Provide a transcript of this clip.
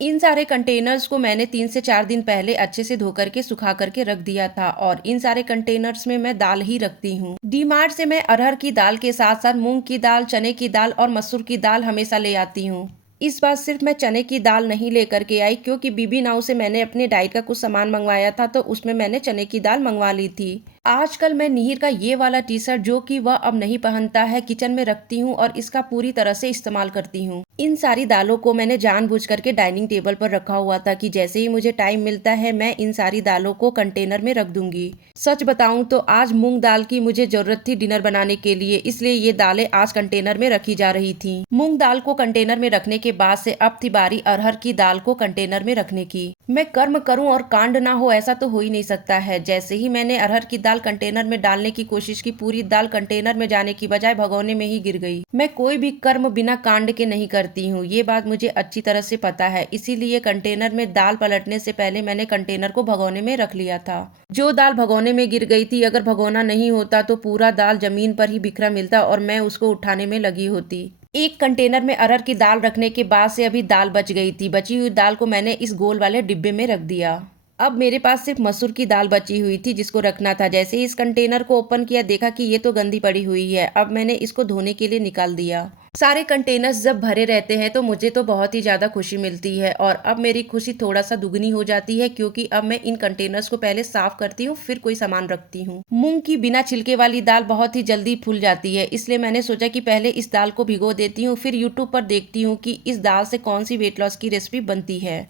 इन सारे कंटेनर्स को मैंने 3 से 4 दिन पहले अच्छे से धो करके सुखा करके रख दिया था और इन सारे कंटेनर्स में मैं दाल ही रखती हूँ। डीमार्ट से मैं अरहर की दाल के साथ-साथ मूँग की दाल, चने की दाल और मसूर की दाल हमेशा ले आती हूँ। इस बार सिर्फ मैं चने की दाल नहीं लेकर के आई क्योंकि बीबी नाउ से मैंने अपने डाइट का कुछ सामान मंगवाया था तो उसमें मैंने चने की दाल मंगवा ली थी। आजकल मैं निहिर का ये वाला टी-शर्ट जो कि वह अब नहीं पहनता है किचन में रखती हूँ और इसका पूरी तरह से इस्तेमाल करती हूँ। इन सारी दालों को मैंने जानबूझ करके डाइनिंग टेबल पर रखा हुआ था कि जैसे ही मुझे टाइम मिलता है मैं इन सारी दालों को कंटेनर में रख दूंगी। सच बताऊं तो आज मूंग दाल की मुझे जरूरत थी डिनर बनाने के लिए, इसलिए ये दालें आज कंटेनर में रखी जा रही थी। मूंग दाल को कंटेनर में रखने के बाद से अब थी बारी अरहर की दाल को कंटेनर में रखने की। मैं कर्म करूं और कांड ना हो ऐसा तो हो ही नहीं सकता है। जैसे ही मैंने अरहर की दाल कंटेनर में डालने की कोशिश की, पूरी दाल कंटेनर में जाने की बजाय भगोने में ही गिर गई। मैं कोई भी कर्म बिना कांड के नहीं करती हूँ, ये बात मुझे अच्छी तरह से पता है। इसीलिए कंटेनर में दाल पलटने से पहले मैंने कंटेनर को भगोने में रख लिया था। जो दाल भगोने में गिर गई थी, अगर भगोना नहीं होता तो पूरा दाल जमीन पर ही बिखरा मिलता और मैं उसको उठाने में लगी होती। एक कंटेनर में अरहर की दाल रखने के बाद से अभी दाल बच गई थी। बची हुई दाल को मैंने इस गोल वाले डिब्बे में रख दिया। अब मेरे पास सिर्फ मसूर की दाल बची हुई थी जिसको रखना था। जैसे ही इस कंटेनर को ओपन किया, देखा कि ये तो गंदी पड़ी हुई है। अब मैंने इसको धोने के लिए निकाल दिया। सारे कंटेनर्स जब भरे रहते हैं तो मुझे तो बहुत ही ज़्यादा खुशी मिलती है और अब मेरी खुशी थोड़ा सा दुगनी हो जाती है क्योंकि अब मैं इन कंटेनर्स को पहले साफ करती हूँ फिर कोई सामान रखती हूँ। मूंग की बिना छिलके वाली दाल बहुत ही जल्दी फूल जाती है, इसलिए मैंने सोचा कि पहले इस दाल को भिगो देती हूँ, फिर यूट्यूब पर देखती हूँ कि इस दाल से कौन सी वेट लॉस की रेसिपी बनती है।